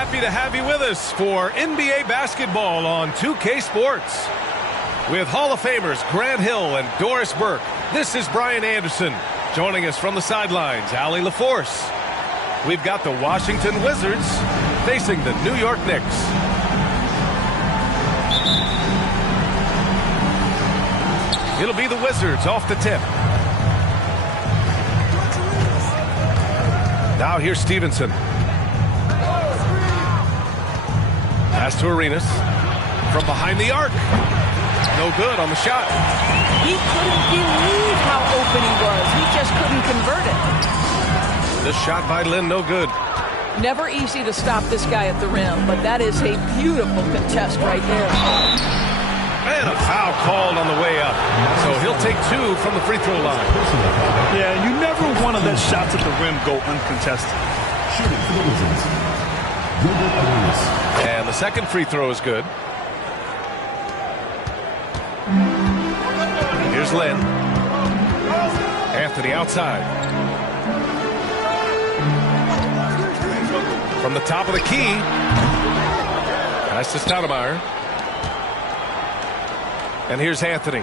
Happy to have you with us for NBA basketball on 2K Sports. With Hall of Famers Grant Hill and Doris Burke, this is Brian Anderson. Joining us from the sidelines, Allie LaForce. We've got the Washington Wizards facing the New York Knicks. It'll be the Wizards off the tip. Now here's Stevenson. Pass to Arenas. From behind the arc. No good on the shot. He couldn't believe how open he was. He just couldn't convert it. This shot by Lin, no good. Never easy to stop this guy at the rim, but that is a beautiful contest right there. And a foul called on the way up. So he'll take two from the free throw line. Yeah, you never want to let shots at the rim go uncontested. Shooting for the Wizards. And the second free throw is good. Here's Lin. Anthony outside. From the top of the key. Pass to Stoudemire. And here's Anthony.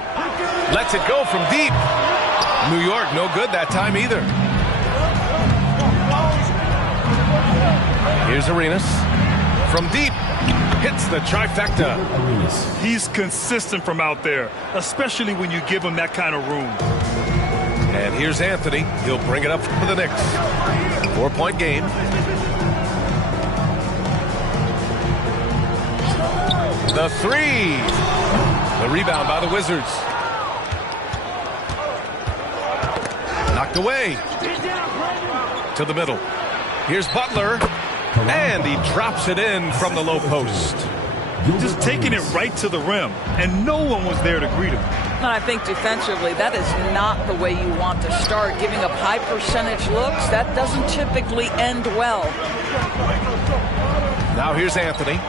Lets it go from deep. New York, no good that time either. Here's Arenas. From deep. Hits the trifecta. He's consistent from out there, especially when you give him that kind of room. And here's Anthony. He'll bring it up for the Knicks. 4-point game. The three. The rebound by the Wizards. Knocked away. To the middle. Here's Butler. And he drops it in from the low post. Just taking it right to the rim, and no one was there to greet him. And I think defensively, that is not the way you want to start. Giving up high percentage looks, that doesn't typically end well. Now here's Anthony.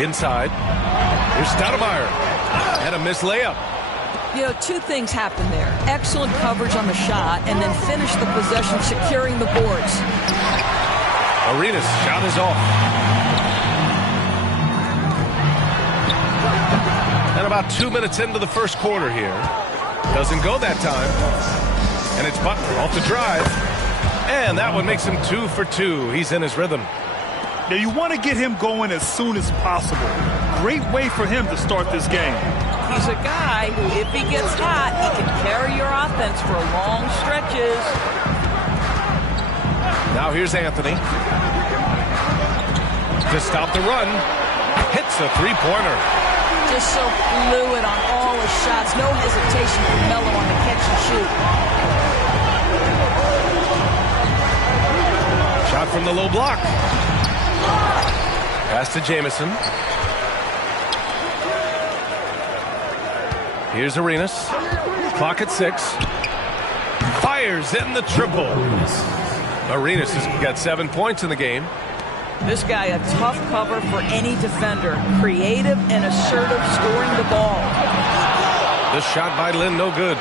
Inside. Here's Stoudemire. And a missed layup. You know, two things happen there. Excellent coverage on the shot, and then finish the possession securing the boards. Arenas' shot is off. And about 2 minutes into the first quarter here. Doesn't go that time. And it's Butler off the drive. And that one makes him 2 for 2. He's in his rhythm. Now you want to get him going as soon as possible. Great way for him to start this game. He's a guy who, if he gets hot, he can carry your offense for long stretches. Now here's Anthony. To stop the run. Hits a three-pointer. Just so fluid on all his shots. No hesitation from Melo on the catch and shoot. Shot from the low block. Pass to Jamison. Here's Arenas. Clock at 6. Fires in the triple. Arenas has got 7 points in the game. This guy, a tough cover for any defender. Creative and assertive, scoring the ball. This shot by Lin, no good.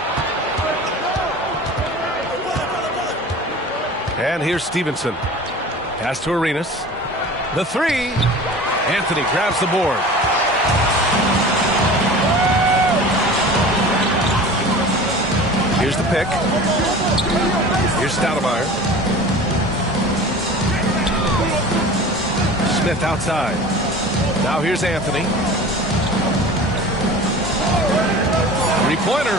And here's Stevenson. Pass to Arenas. The three. Anthony grabs the board. Here's the pick. Here's Stoudemire. Smith outside. Now here's Anthony. Three-pointer.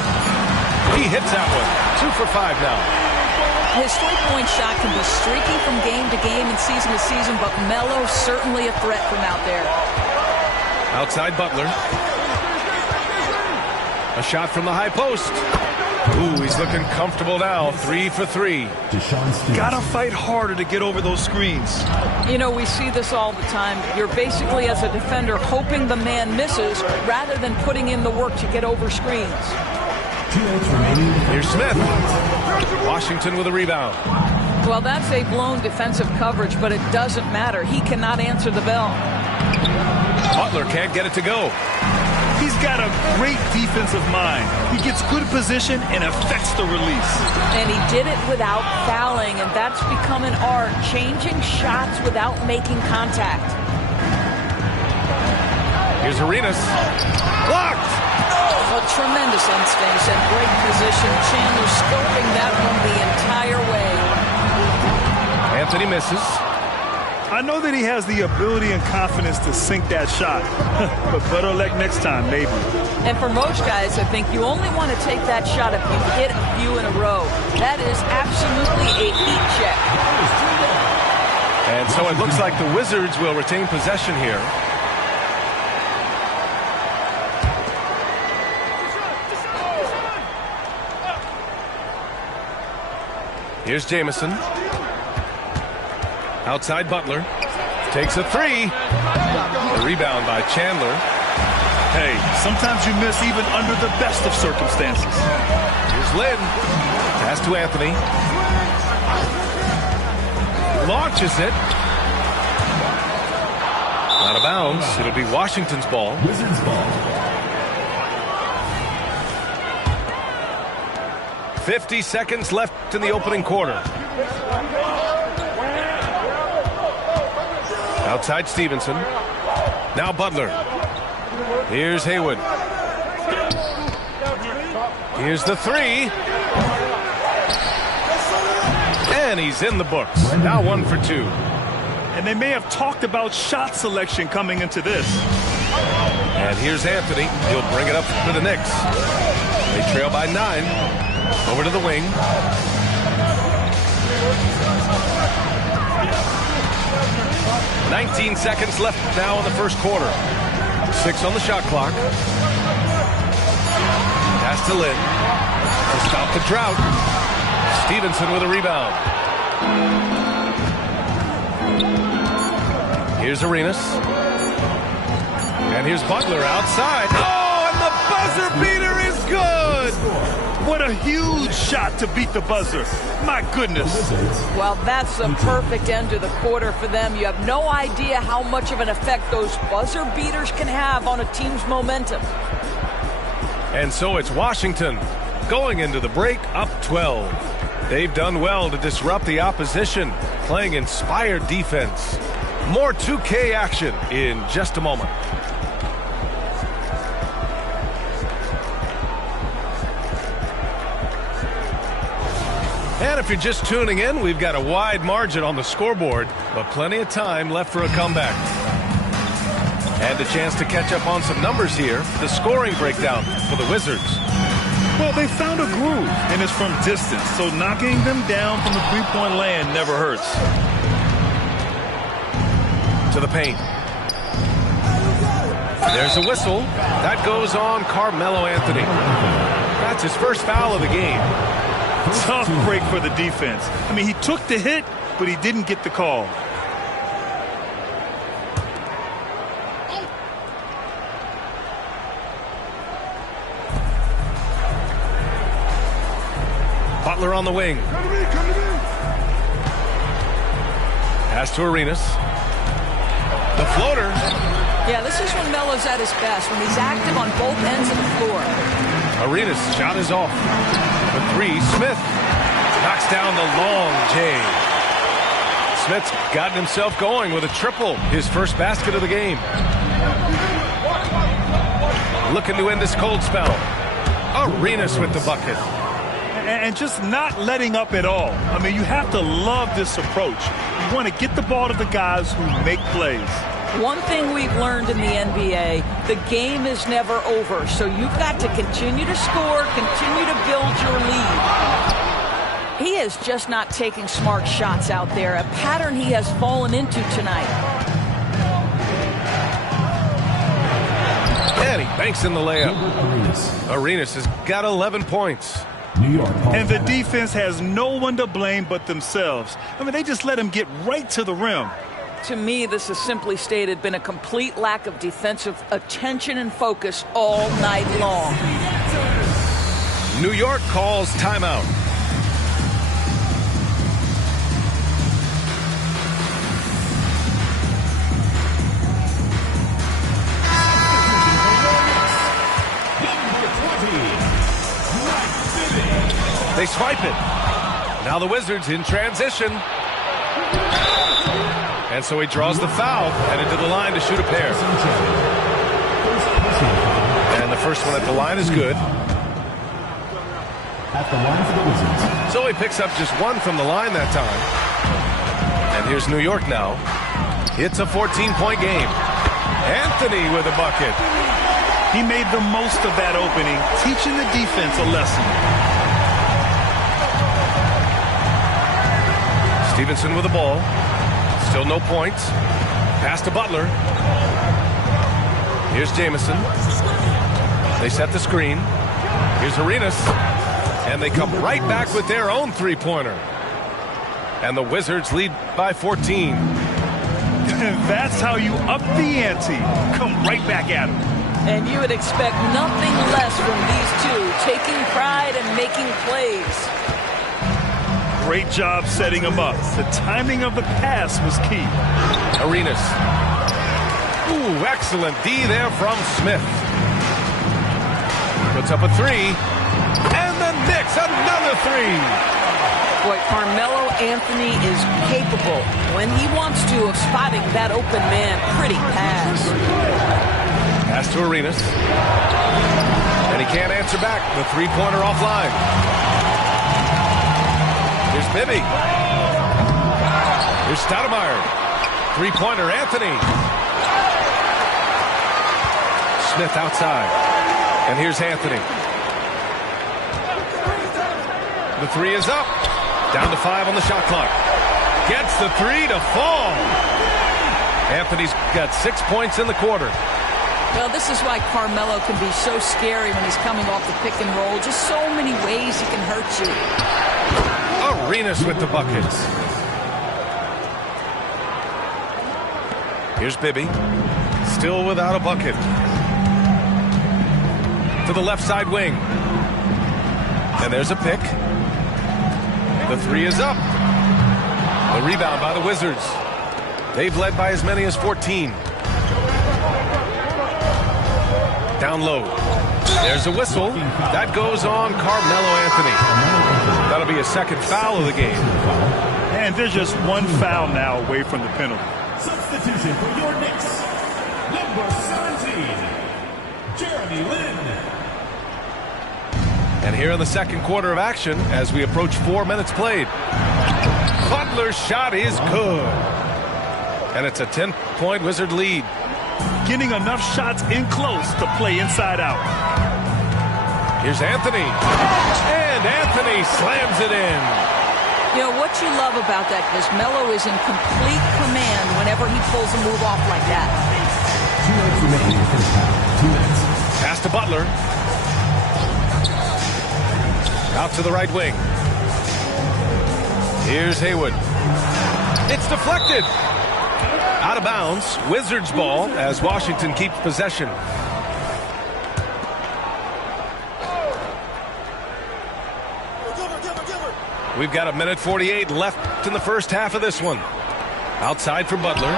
He hits that one. 2 for 5 now. His three-point shot can be streaky from game to game and season to season, but Melo certainly a threat from out there. Outside Butler. A shot from the high post. Ooh, he's looking comfortable now. 3 for 3. Gotta fight harder to get over those screens. You know, we see this all the time. You're basically, as a defender, hoping the man misses rather than putting in the work to get over screens. Here's Smith. Washington with a rebound. Well, that's a blown defensive coverage, but it doesn't matter. He cannot answer the bell. Butler can't get it to go. He's got a great defensive mind. He gets good position and affects the release. And he did it without fouling, and that's become an art, changing shots without making contact. Here's Arenas. Blocked! Well, tremendous instincts and great position. Chandler scoping that one the entire way. Anthony misses. I know that he has the ability and confidence to sink that shot, but better luck next time, maybe. And for most guys, I think you only want to take that shot if you hit a few in a row. That is absolutely a heat check. And so it looks like the Wizards will retain possession here. Here's Jamison. Outside Butler. Takes a three. A rebound by Chandler. Hey, sometimes you miss even under the best of circumstances. Here's Lin. Pass to Anthony. Launches it. Out of bounds. It'll be Washington's ball. Wizards ball. 50 seconds left in the opening quarter. Outside Stevenson. Now Butler. Here's Haywood. Here's the three. And he's in the books. Now 1 for 2. And they may have talked about shot selection coming into this. And here's Anthony. He'll bring it up for the Knicks. They trail by 9. Over to the wing. "19 seconds left now in the first quarter. 6 on the shot clock. Pass to Lin to stop the drought. Stevenson with a rebound. Here's Arenas. And here's Butler outside. Oh, and the buzzer beater is good! What a huge shot to beat the buzzer. My goodness. Well, that's a perfect end to the quarter for them. You have no idea how much of an effect those buzzer beaters can have on a team's momentum. And so it's Washington going into the break up 12. They've done well to disrupt the opposition, playing inspired defense. More 2K action in just a moment. And if you're just tuning in, we've got a wide margin on the scoreboard, but plenty of time left for a comeback. And a chance to catch up on some numbers here. The scoring breakdown for the Wizards. Well, they found a groove, and it's from distance, so knocking them down from the three-point land never hurts. To the paint. There's a whistle. That goes on Carmelo Anthony. That's his first foul of the game. Tough break for the defense. I mean, he took the hit, but he didn't get the call. Butler on the wing. Pass to Arenas. The floater. Yeah, this is when Melo's at his best, when he's active on both ends of the floor. Arenas' shot is off. The three, Smith knocks down the long J. Smith's gotten himself going with a triple, his first basket of the game. Looking to end this cold spell. Arenas with the bucket. And just not letting up at all. I mean, you have to love this approach. You want to get the ball to the guys who make plays. One thing we've learned in the NBA, the game is never over. So you've got to continue to score, continue to build your lead. He is just not taking smart shots out there, a pattern he has fallen into tonight. And he banks in the layup. Arenas has got 11 points. New York. And the defense has no one to blame but themselves. I mean, they just let him get right to the rim. To me, this has simply stated been a complete lack of defensive attention and focus all night long. New York calls timeout. They swipe it. Now the Wizards in transition. And so he draws the foul and into the line to shoot a pair. And the first one at the line is good. At the line for the Wizards. So he picks up just one from the line that time. And here's New York now. It's a 14-point game. Anthony with a bucket. He made the most of that opening, teaching the defense a lesson. Stevenson with the ball. Still no points. Pass to Butler. Here's Jamison. They set the screen. Here's Arenas. And they come right back with their own three-pointer. And the Wizards lead by 14. That's how you up the ante. Come right back at them. And you would expect nothing less from these two, taking pride and making plays. Great job setting them up. The timing of the pass was key. Arenas. Ooh, excellent D there from Smith. Puts up a three. And the Knicks, another three. Boy, Carmelo Anthony is capable, when he wants to, of spotting that open man. Pretty pass. Pass to Arenas. And he can't answer back. The three-pointer offline. Here's Bibby. Here's Stoudemire. Three-pointer, Anthony. Smith outside. And here's Anthony. The three is up. Down to 5 on the shot clock. Gets the three to fall. Anthony's got 6 points in the quarter. Well, this is why Carmelo can be so scary when he's coming off the pick and roll. Just so many ways he can hurt you. Arenas with the buckets. Here's Bibby. Still without a bucket. To the left side wing. And there's a pick. The three is up. The rebound by the Wizards. They've led by as many as 14. Down low. There's a whistle. That goes on Carmelo Anthony. That'll be a second foul of the game. And there's just one foul now away from the penalty. Substitution for your Knicks. Number 17, H.M.J.A. And here in the second quarter of action, as we approach 4 minutes played. Butler's shot is good. And it's a 10-point Wizard lead. Getting enough shots in close to play inside out. Here's Anthony. And Anthony slams it in. You know, what you love about that is Melo is in complete command whenever he pulls a move off like that. 2 minutes remaining in the first half. 2 minutes. Pass to Butler. Out to the right wing. Here's Haywood. It's deflected. Out of bounds. Wizards ball as Washington keeps possession. We've got 1:48 left in the first half of this one. Outside for Butler.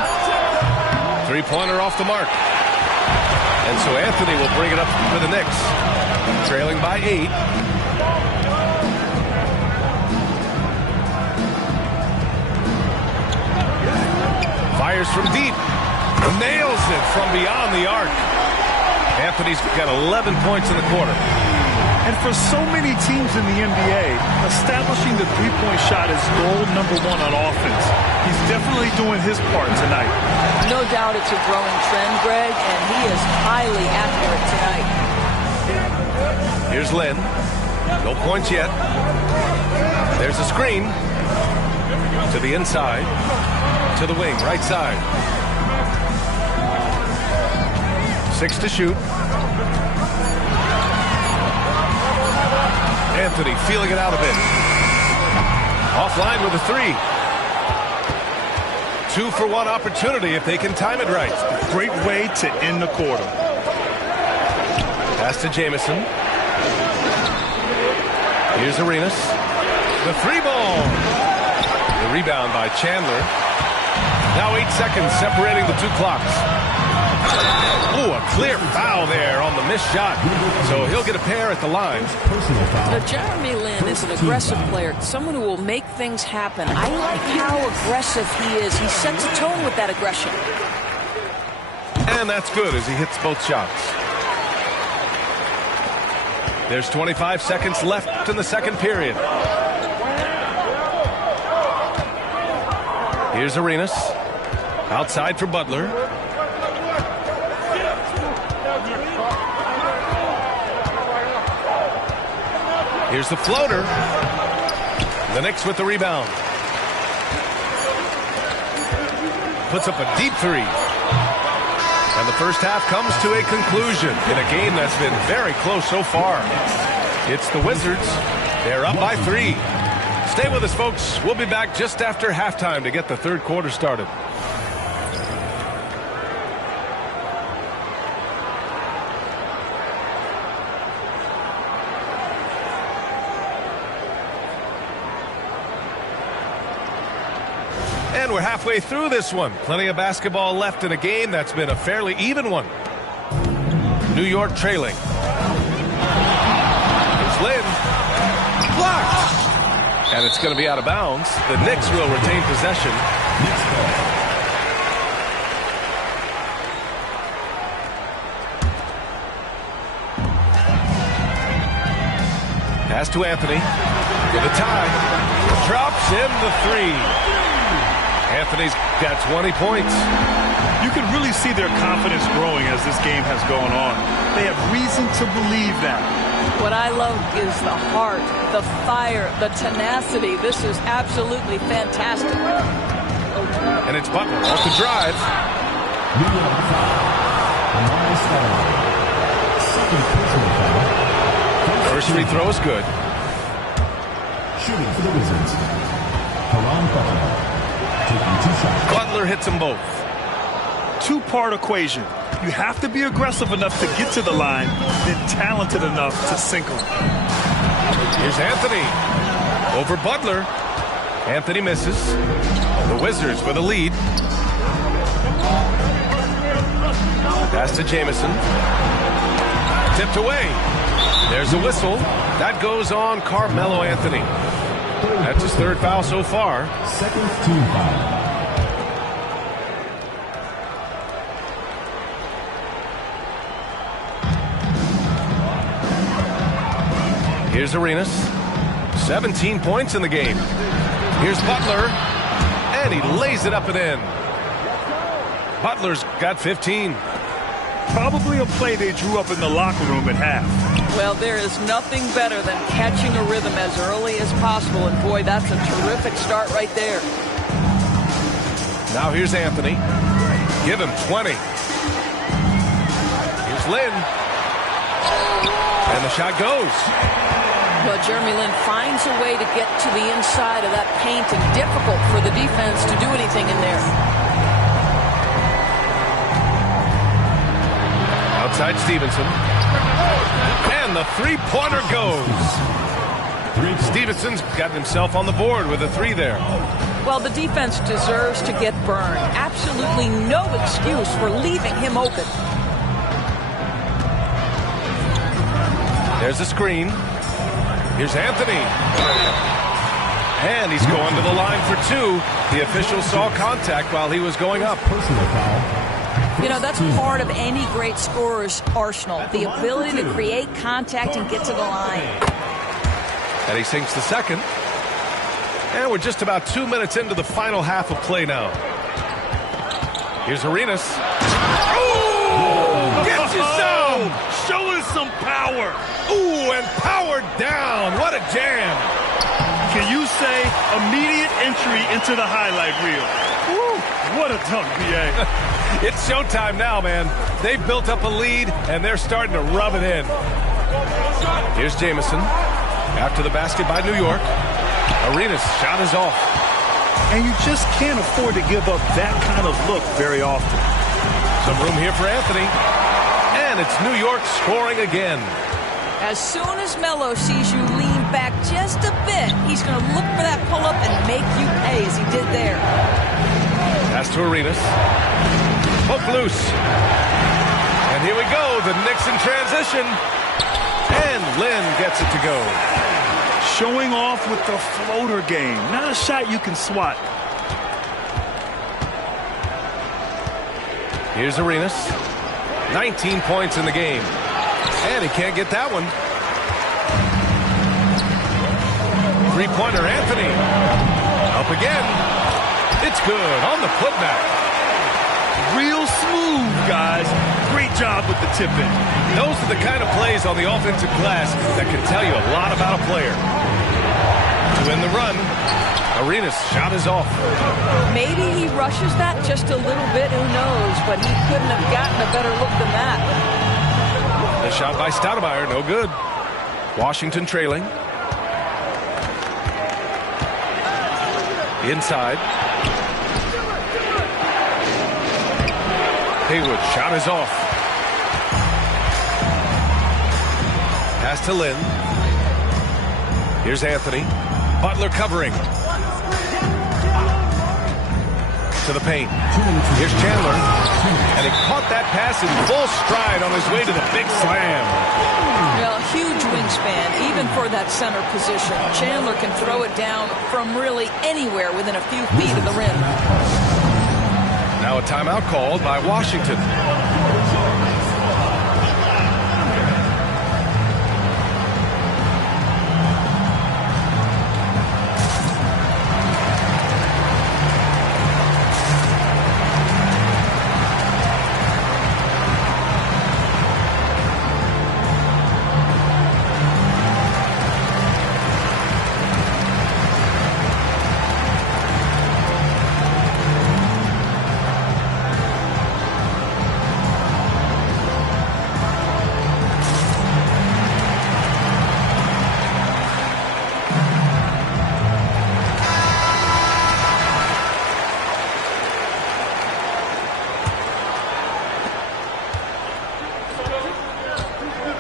Three-pointer off the mark. And so Anthony will bring it up for the Knicks. Trailing by 8. Fires from deep. Nails it from beyond the arc. Anthony's got 11 points in the quarter. And for so many teams in the NBA, establishing the three-point shot is goal number 1 on offense. He's definitely doing his part tonight. No doubt it's a growing trend, Greg, and he is highly accurate tonight. Here's Lin. No points yet. There's a screen. To the inside. To the wing, right side. 6 to shoot. Anthony feeling it out a bit. Offline with a 3. 2-for-1 opportunity if they can time it right. Great way to end the quarter. Pass to Jamison. Here's Arenas. The 3-ball. The rebound by Chandler. Now 8 seconds separating the two clocks. Ooh, a clear foul there on the missed shot. So he'll get a pair at the line. Jeremy Lin is an aggressive player, someone who will make things happen. I like how aggressive he is. He sets a tone with that aggression. And that's good as he hits both shots. There's 25 seconds left in the second period. Here's Arenas. Outside for Butler. Here's the floater. The Knicks with the rebound. Puts up a deep three. And the first half comes to a conclusion in a game that's been very close so far. It's the Wizards. They're up by 3. Stay with us, folks. We'll be back just after halftime to get the third quarter started. And we're halfway through this one. Plenty of basketball left in a game that's been a fairly even one. New York trailing. Here's Lin. Blocked. And it's going to be out of bounds. The Knicks will retain possession. Pass to Anthony. With a tie. Drops in the 3. Anthony's got 20 points. You can really see their confidence growing as this game has gone on. They have reason to believe that. What I love is the heart, the fire, the tenacity. This is absolutely fantastic. And it's Butler off the drive. First free throw is good. Shooting for the Wizards. Butler hits them both. Two-part equation. You have to be aggressive enough to get to the line, then talented enough to sink them. Here's Anthony. Over Butler. Anthony misses. The Wizards with a lead. Pass to Jamison. Tipped away. There's a whistle. That goes on Carmelo Anthony. That's his third foul so far. Second team foul. Here's Arenas. 17 points in the game. Here's Butler. And he lays it up and in. Butler's got 15. Probably a play they drew up in the locker room at half. Well, there is nothing better than catching a rhythm as early as possible. And, boy, that's a terrific start right there. Now here's Anthony. Give him 20. Here's Lin. And the shot goes. Well, Jeremy Lin finds a way to get to the inside of that paint, and difficult for the defense to do anything in there. Outside Stevenson. And the three-pointer goes. Stevenson's gotten himself on the board with a 3 there. Well, the defense deserves to get burned. Absolutely no excuse for leaving him open. There's a screen. Here's Anthony. And he's going to the line for 2. The official saw contact while he was going up. Personal foul. You know, that's part of any great scorer's arsenal, the ability to create contact and get to the line. And he sinks the second. And we're just about 2 minutes into the final half of play now. Here's Arenas. Ooh! Get you some! Show us some power! Ooh, and powered down. What a jam. Can you say immediate entry into the highlight reel? Woo, what a dunk, B.A. It's showtime now, man. They've built up a lead, and they're starting to rub it in. Here's Jamison. After the basket by New York. Arenas' shot is off. And you just can't afford to give up that kind of look very often. Some room here for Anthony. And it's New York scoring again. As soon as Melo sees you lean back just a bit, he's going to look for that pull-up and make you pay as he did there. Pass to Arenas. Poke loose. And here we go, the Knicks in transition. And Lin gets it to go. Showing off with the floater game. Not a shot you can swat. Here's Arenas. 19 points in the game. And he can't get that one. Three-pointer, Anthony. Up again. It's good on the putback. Real smooth, guys. Great job with the tip-in. Those are the kind of plays on the offensive glass that can tell you a lot about a player. To win the run, Arenas' shot is off. Maybe he rushes that just a little bit, who knows, but he couldn't have gotten a better look than that. The shot by Stoudemire, no good. Washington trailing. Inside. Haywood, shot is off. Pass to Lin. Here's Anthony. Butler covering. To the paint. Here's Chandler. And he caught that pass in full stride on his way to the big slam. Well, huge wingspan, even for that center position. Chandler can throw it down from really anywhere within a few feet of the rim. Now a timeout called by Washington.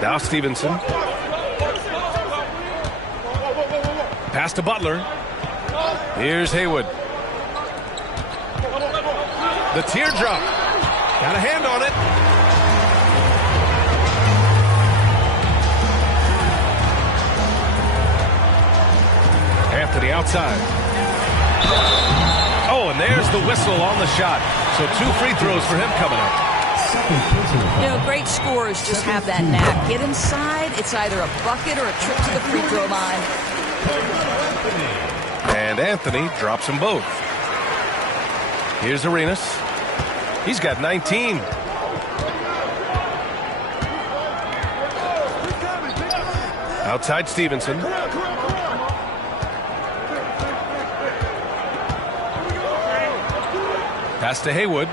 Now Stevenson. Pass to Butler. Here's Haywood. The teardrop. Got a hand on it. Anthony outside. Oh, and there's the whistle on the shot. So 2 free throws for him coming up. You know, great scorers just have that knack. Get inside, it's either a bucket or a trip to the free throw line. And Anthony drops them both. Here's Arenas. He's got 19. Outside Stevenson. Pass to Haywood.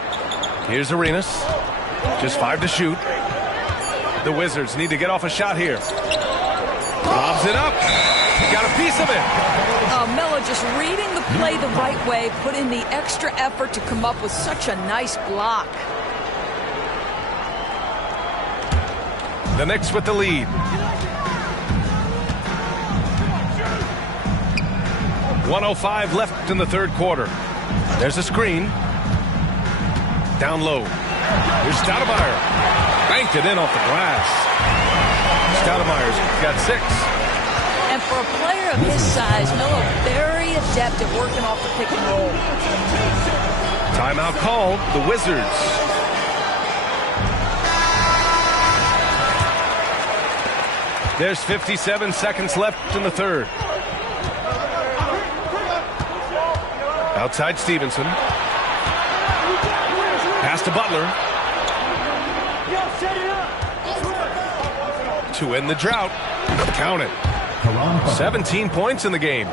Here's Arenas. Just 5 to shoot. The Wizards need to get off a shot here. Lobs it up. Got a piece of it. Melo just reading the play the right way, put in the extra effort to come up with such a nice block. The Knicks with the lead. 1:05 left in the third quarter. There's a screen. Down low. Here's Stoudemire. Banked it in off the glass. Stoudemire's got 6. And for a player of his size, Melo very adept at working off the pick and roll. Timeout called. The Wizards. There's 57 seconds left in the third. Outside Stevenson. Pass to Butler. To end the drought. Count it. 17 points in the game.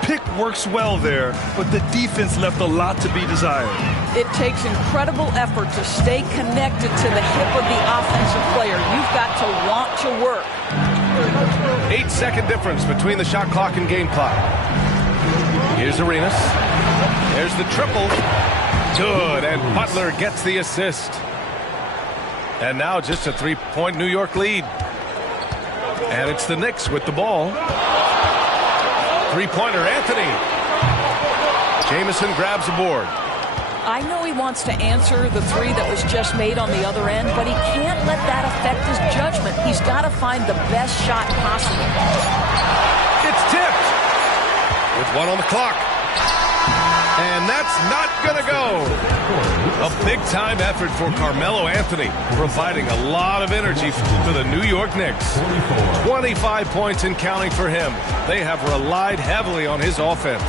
Pick works well there, but the defense left a lot to be desired. It takes incredible effort to stay connected to the hip of the offensive player. You've got to want to work. 8-second difference between the shot clock and game clock. Here's Arenas. There's the triple. Good, and Butler gets the assist. And now just a 3-point New York lead. And it's the Knicks with the ball. Three-pointer, Anthony. Jamison grabs the board. I know he wants to answer the three that was just made on the other end, but he can't let that affect his judgment. He's got to find the best shot possible. It's tipped with 1 on the clock. And that's not going to go. A big-time effort for Carmelo Anthony, providing a lot of energy for the New York Knicks. 25 points and counting for him. They have relied heavily on his offense.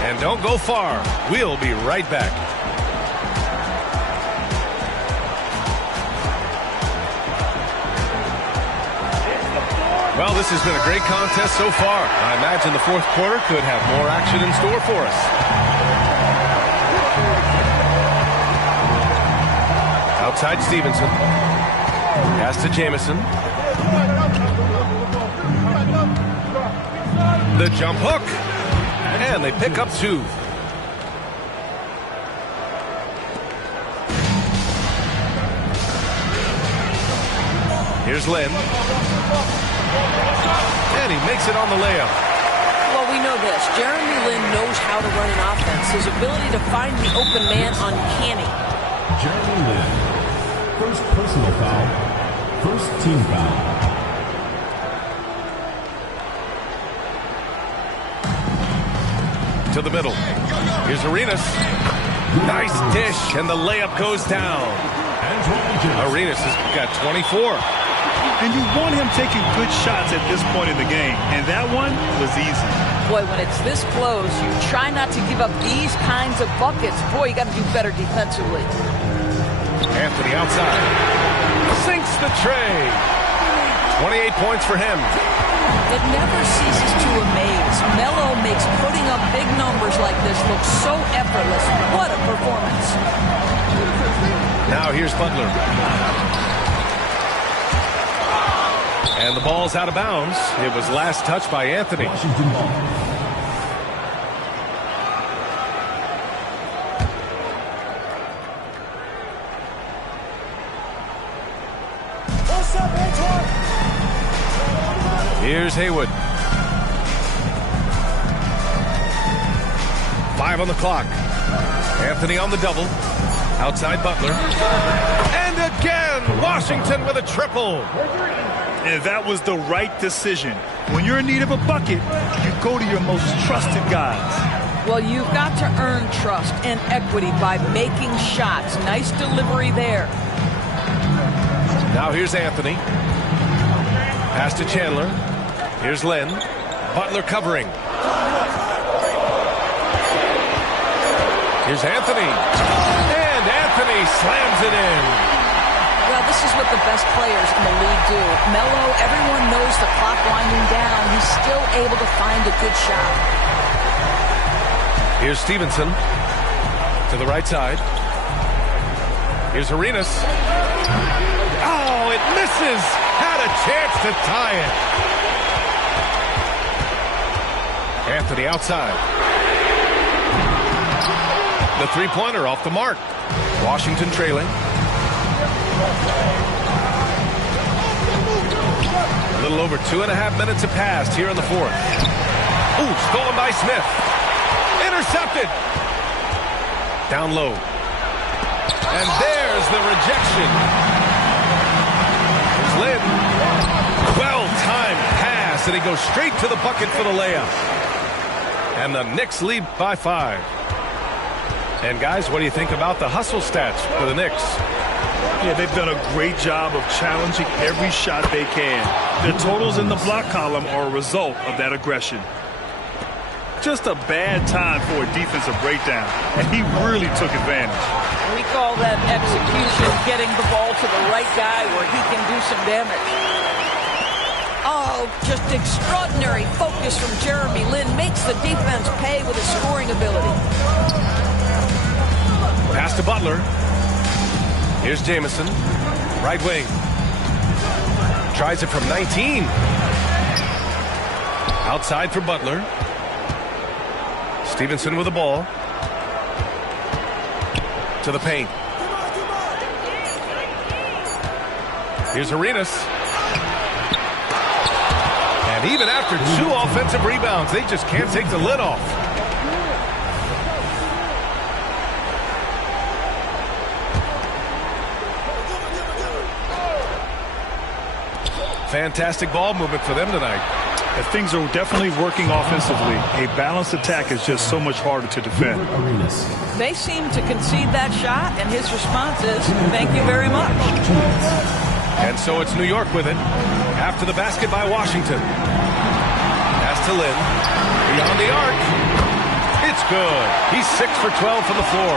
And don't go far. We'll be right back. Well, this has been a great contest so far. I imagine the fourth quarter could have more action in store for us. Outside Stevenson. Pass to Jamison. The jump hook. And they pick up 2. Here's Lin. And he makes it on the layup. Well, we know this. Jeremy Lin knows how to run an offense. His ability to find the open man uncanny. Jeremy Lin. First personal foul. First team foul. To the middle. Here's Arenas. Nice dish, and the layup goes down. Arenas has got 24. And you want him taking good shots at this point in the game. And that one was easy. Boy, when it's this close, you try not to give up these kinds of buckets. Boy, you got to do better defensively. Anthony outside. Sinks the tray. 28 points for him. It never ceases to amaze. Melo makes putting up big numbers like this look so effortless. What a performance. Now here's Butler. And the ball's out of bounds. It was last touched by Anthony. Washington ball. Here's Haywood. 5 on the clock. Anthony on the double. Outside Butler. And again, Washington with a triple. And that was the right decision. When you're in need of a bucket, you go to your most trusted guys. Well, you've got to earn trust and equity by making shots. Nice delivery there. Now here's Anthony. Pass to Chandler. Here's Lin. Butler covering. Here's Anthony. And Anthony slams it in. Well, this is what the best players in the league do. Melo, everyone knows the clock winding down. He's still able to find a good shot. Here's Stevenson to the right side. Here's Arenas. Oh, it misses. Had a chance to tie it. Anthony outside. The three-pointer off the mark. Washington trailing. A little over 2.5 minutes have passed here in the fourth. Ooh, stolen by Smith. Intercepted. Down low. And there's the rejection. Here's Lin. Well-timed pass, and he goes straight to the bucket for the layup. And the Knicks lead by 5. And guys, what do you think about the hustle stats for the Knicks? Yeah, they've done a great job of challenging every shot they can. Their totals in the block column are a result of that aggression. Just a bad time for a defensive breakdown, and he really took advantage. We call that execution, getting the ball to the right guy where he can do some damage. Oh, just extraordinary focus from Jeremy Lin. Makes the defense pay with his scoring ability. Pass to Butler. Here's Jamison. Right wing. Tries it from 19. Outside for Butler. Stevenson with the ball. To the paint. Here's Arenas. And even after 2 offensive rebounds, they just can't take the lid off. Fantastic ball movement for them tonight. And things are definitely working offensively. A balanced attack is just so much harder to defend. They seem to concede that shot, and his response is, thank you very much. And so it's New York with it. After the basket by Washington. Pass to Lin. Beyond the arc. It's good. He's 6 for 12 from the floor.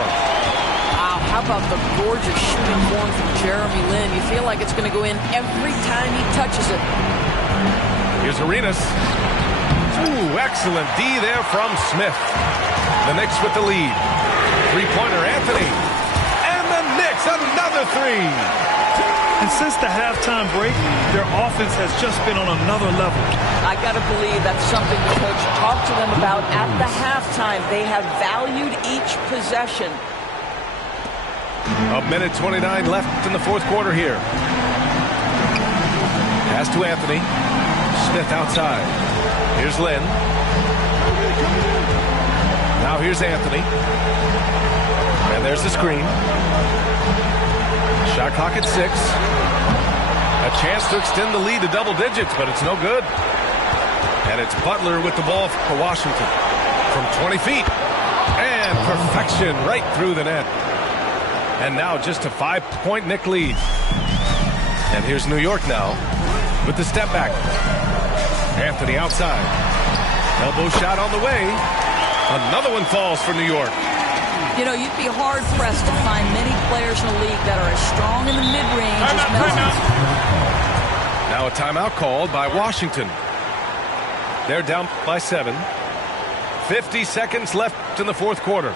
Wow, how about the gorgeous shooting form from Jeremy Lin? You feel like it's going to go in every time he touches it. Here's Arenas. Ooh, excellent D there from Smith. The Knicks with the lead. Three-pointer, Anthony. And the Knicks, another three. And since the halftime break, their offense has just been on another level. I got to believe that's something the coach talked to them about at the halftime. They have valued each possession. A minute 29 left in the fourth quarter here. Pass to Anthony. Smith outside. Here's Lin. Now here's Anthony. And there's the screen. Shot clock at 6. A chance to extend the lead to double digits, but it's no good. And it's Butler with the ball for Washington. From 20 feet. And perfection right through the net. And now just a 5-point Knick lead. And here's New York now with the step back. Anthony outside. Elbow shot on the way. Another one falls for New York. You know, you'd be hard-pressed to find many players in the league that are as strong in the mid-range as Melo. Now a timeout called by Washington. They're down by 7. 50 seconds left in the fourth quarter.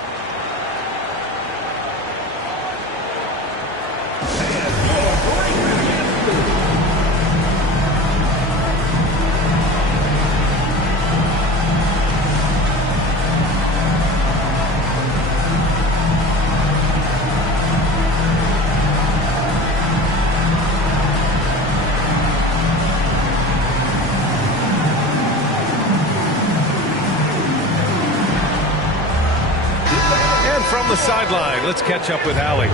From the sideline, let's catch up with Allie.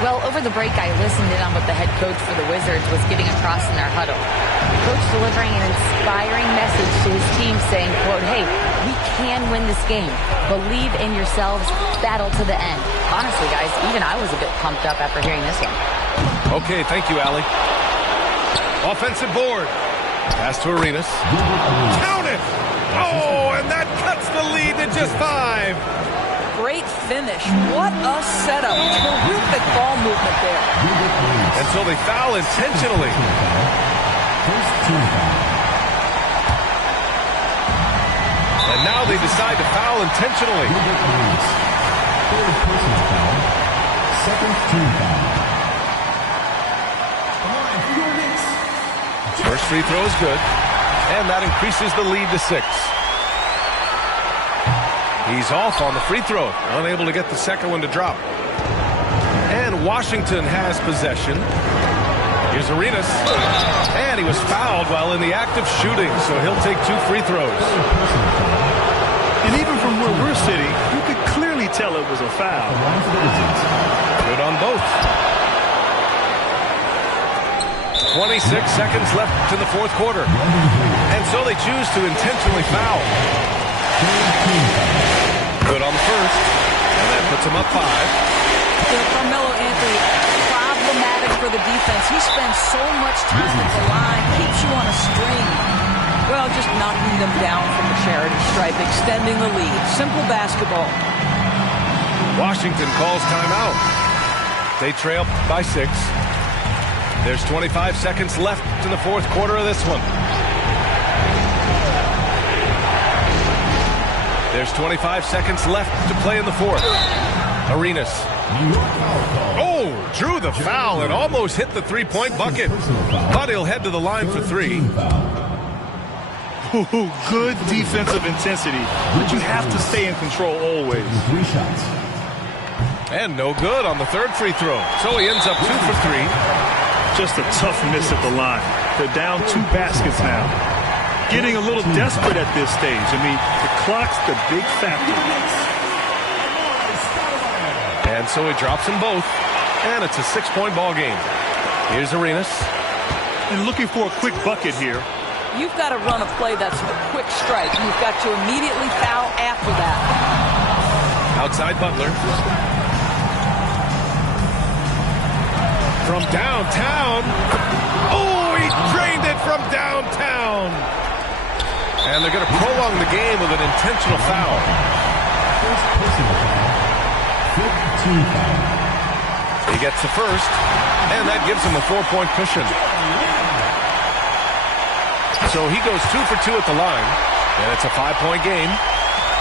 Well, over the break, I listened in on what the head coach for the Wizards was getting across in their huddle. The coach delivering an inspiring message to his team saying, quote, hey, we can win this game. Believe in yourselves. Battle to the end. Honestly, guys, even I was a bit pumped up after hearing this one. Okay, thank you, Allie. Offensive board. Pass to Arenas. Count it! Oh, and that cuts the lead to just 5. Great finish. What a setup. Terrific ball movement there. And so they foul intentionally. And now they decide to foul intentionally. Second team foul. First free throw is good. And that increases the lead to 6. He's off on the free throw, unable to get the second one to drop. And Washington has possession. Here's Arenas. And he was fouled while in the act of shooting, so he'll take 2 free throws. And even from where we're sitting, you could clearly tell it was a foul. Good on both. 26 seconds left in the fourth quarter. And so they choose to intentionally foul. Good on the first, and that puts him up 5. Carmelo Anthony, problematic for the defense. He spends so much time at the line, keeps you on a string. Well, just knocking them down from the charity stripe, extending the lead. Simple basketball. Washington calls timeout. They trail by 6. There's 25 seconds left in the fourth quarter of this one. There's 25 seconds left to play in the fourth. Arenas. Oh, drew the foul and almost hit the three-point bucket. But he'll head to the line for 3. Ooh, good defensive intensity, but you have to stay in control always. 3 shots. And no good on the third free throw. So he ends up 2 for 3. Just a tough miss at the line. They're down 2 baskets now. Getting a little desperate at this stage. I mean, the clock's the big factor. And so he drops them both. And it's a 6-point ball game. Here's Arenas. and looking for a quick bucket here. You've got to run a play that's a quick strike. You've got to immediately foul after that. Outside Butler. From downtown. Oh, he drained it from downtown. And they're going to prolong the game with an intentional foul. First personal foul. 15 foul. He gets the first, and that gives him a 4-point cushion. So he goes 2 for 2 at the line, and it's a 5-point game.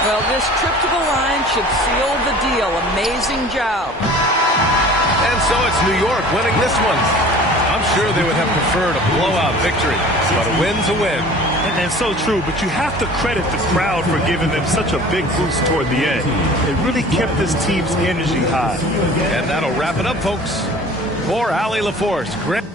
Well, this trip to the line should seal the deal. Amazing job. And so it's New York winning this one. I'm sure they would have preferred a blowout victory, but a win's a win. And so true, but you have to credit the crowd for giving them such a big boost toward the end. It really kept this team's energy high. And that'll wrap it up, folks. For Allie LaForce, Grant.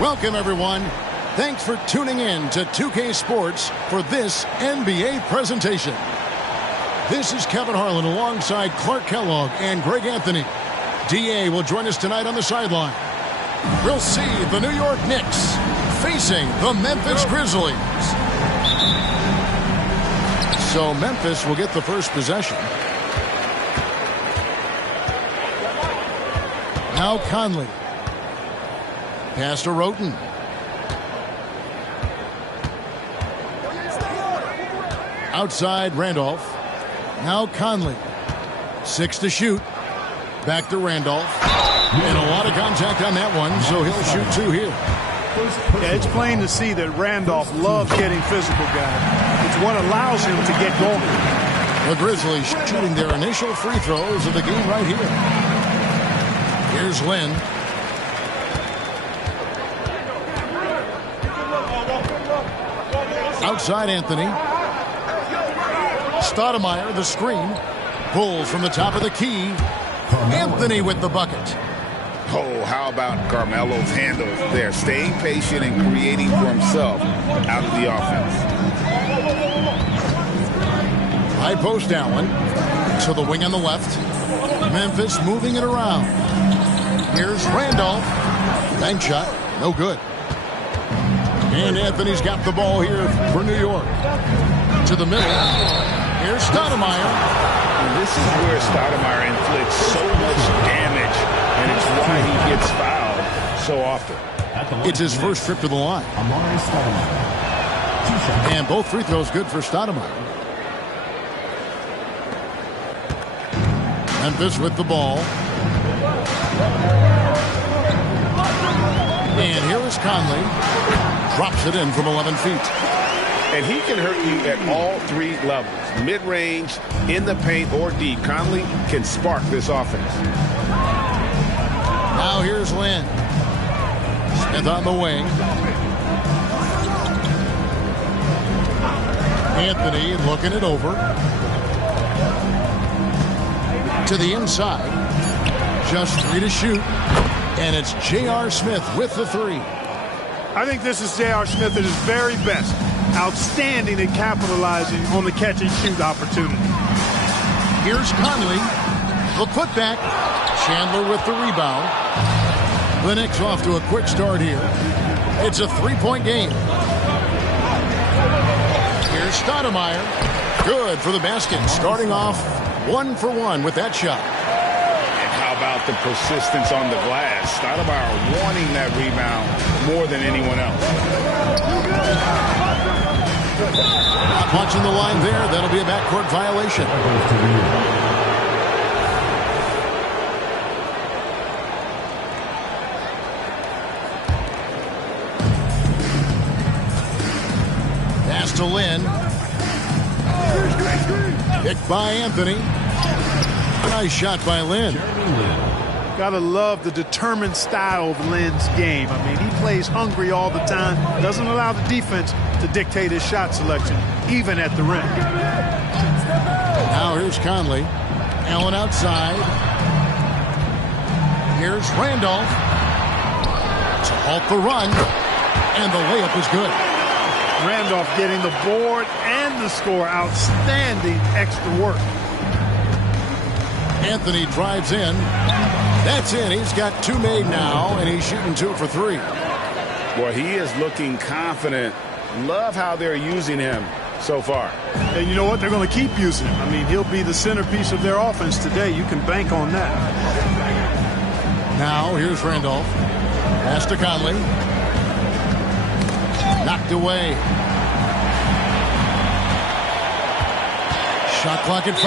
Welcome, everyone. Thanks for tuning in to 2K Sports for this NBA presentation. This is Kevin Harlan alongside Clark Kellogg and Greg Anthony. D.A. will join us tonight on the sideline. We'll see the New York Knicks facing the Memphis Grizzlies. So Memphis will get the first possession. Now Conley. Pass to Roten. Outside Randolph. Now Conley. 6 to shoot. Back to Randolph. And a lot of contact on that one, so he'll shoot 2 here. Yeah, it's plain to see that Randolph loves getting physical, guys. It's what allows him to get going. The Grizzlies shooting their initial free throws of the game right here. Here's Lin. Outside Anthony. Stoudemire, the screen. Pulls from the top of the key. Anthony with the bucket. Oh, how about Carmelo's handle there? Staying patient and creating for himself out of the offense. High post Allen. To the wing on the left. Memphis moving it around. Here's Randolph. Bank shot. No good. And Anthony's got the ball here for New York. To the middle. Here's Stoudemire. This is where Stoudemire inflicts so much damage, and it's why he gets fouled so often. It's his first trip to the line. And both free throws good for Stoudemire. Memphis with the ball. And here is Conley. Drops it in from 11 feet. And he can hurt you at all three levels, mid-range, in the paint, or deep. Conley can spark this offense. Now here's Lin. Smith on the wing. Anthony looking it over. To the inside. Just 3 to shoot. And it's J.R. Smith with the 3. I think this is J.R. Smith at his very best. Outstanding at capitalizing on the catch-and-shoot opportunity. Here's Conley. The putback. Chandler with the rebound. The Knicks off to a quick start here. It's a 3-point game. Here's Stoudemire. Good for the basket. Starting off 1 for 1 with that shot. And how about the persistence on the glass? Stoudemire wanting that rebound more than anyone else. Not watching the line there. That'll be a backcourt violation. Pass to Lin. Picked by Anthony. Nice shot by Lin. Gotta love the determined style of Lin's game. I mean, he plays hungry all the time. Doesn't allow the defense to dictate his shot selection, even at the rim. Now here's Conley. Allen outside. Here's Randolph. To halt the run. And the layup is good. Randolph getting the board and the score. Outstanding extra work. Anthony drives in. That's in. He's got 2 made now, and he's shooting 2 for 3. Boy, he is looking confident. Love how they're using him so far. And you know what? They're going to keep using him. I mean, he'll be the centerpiece of their offense today. You can bank on that. Now, here's Randolph. Pass to Conley. Knocked away. Shot clock at 5.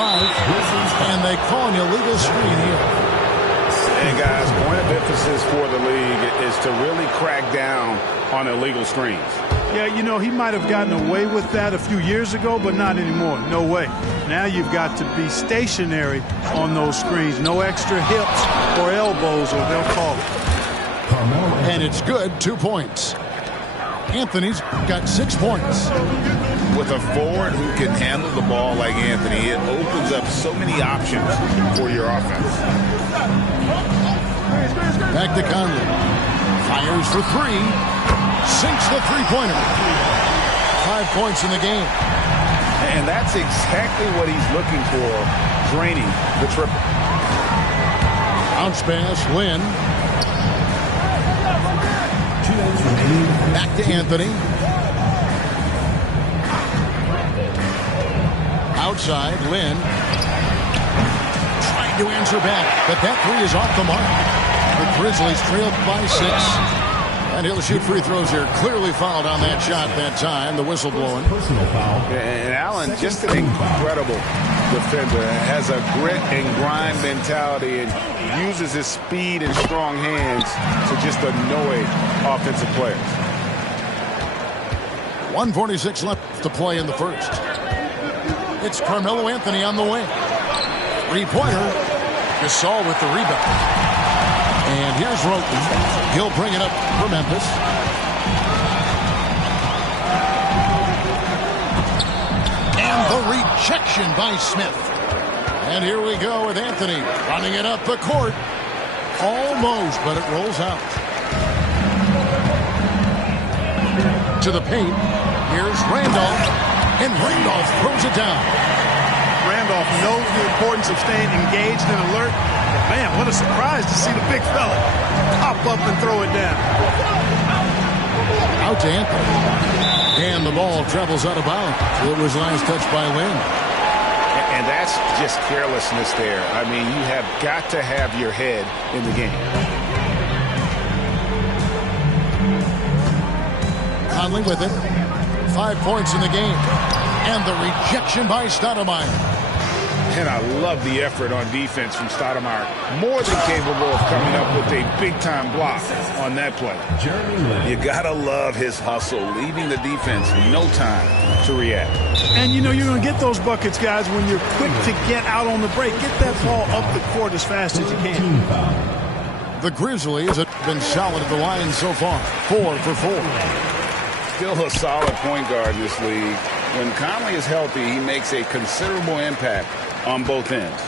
And they call an illegal screen here. And guys, point of emphasis for the league is to really crack down on illegal screens. Yeah, you know, he might have gotten away with that a few years ago, but not anymore. No way. Now you've got to be stationary on those screens. No extra hips or elbows, or they'll call it. And it's good. 2 points. Anthony's got 6 points. With a forward who can handle the ball like Anthony, it opens up so many options for your offense. Back to Conley. Fires for 3. Sinks the three-pointer. 5 points in the game. And that's exactly what he's looking for, draining the triple. Bounce pass, Lin. Back to Anthony. Outside, Lin. Trying to answer back, but that 3 is off the mark. The Grizzlies trailed by 6. And he'll shoot free throws here. Clearly fouled on that shot that time. The whistle blowing. Personal foul. And Allen, just an incredible defender. Has a grit and grind mentality and uses his speed and strong hands to just annoy offensive players. 1:46 left to play in the first. It's Carmelo Anthony on the wing. 3-pointer. Gasol with the rebound. And here's Roten. He'll bring it up for Memphis. And the rejection by Smith. And here we go with Anthony running it up the court. Almost, but it rolls out. To the paint. Here's Randolph. And Randolph throws it down. Randolph knows the importance of staying engaged and alert. But man, what a surprise to see the big fella pop up and throw it down. Out to Anthony. And the ball travels out of bounds. It was last touched by Lin. And that's just carelessness there. I mean, you have got to have your head in the game. Conley with it. 5 points in the game. And the rejection by Stoudemire. And I love the effort on defense from Stoudemire. More than capable of coming up with a big-time block on that play. You got to love his hustle, leaving the defense no time to react. And, you know, you're going to get those buckets, guys, when you're quick to get out on the break. Get that ball up the court as fast as you can. The Grizzlies have been solid at the line so far. 4 for 4. Still a solid point guard in this league. When Conley is healthy, he makes a considerable impact on both ends.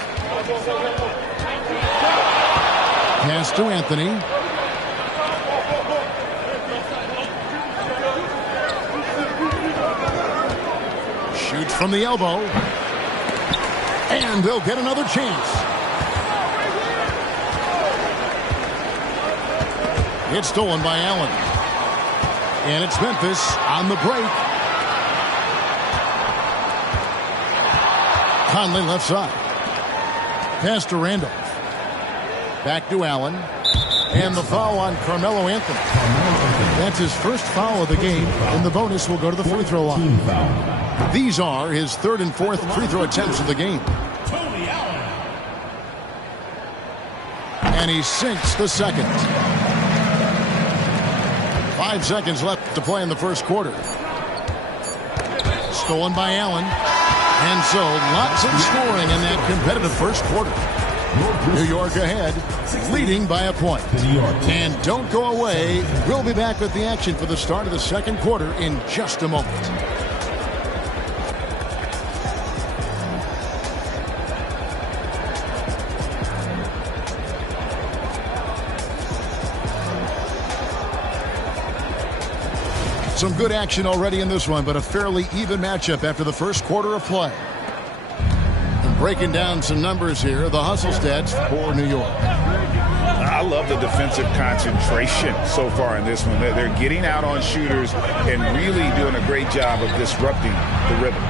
Pass to Anthony. Shoots from the elbow. And they'll get another chance. It's stolen by Allen. And it's Memphis on the break. Conley left side. Pass to Randolph. Back to Allen. And the foul on Carmelo Anthony. That's his first foul of the game, and the bonus will go to the free throw line. These are his third and fourth free throw attempts of the game. And he sinks the second. 5 seconds left to play in the first quarter. Stolen by Allen. And so, lots of scoring in that competitive first quarter. New York ahead, leading by a point. And don't go away. We'll be back with the action for the start of the second quarter in just a moment. Some good action already in this one, but a fairly even matchup after the first quarter of play. And breaking down some numbers here, the hustle stats for New York. I love the defensive concentration so far in this one. They're getting out on shooters and really doing a great job of disrupting the rhythm.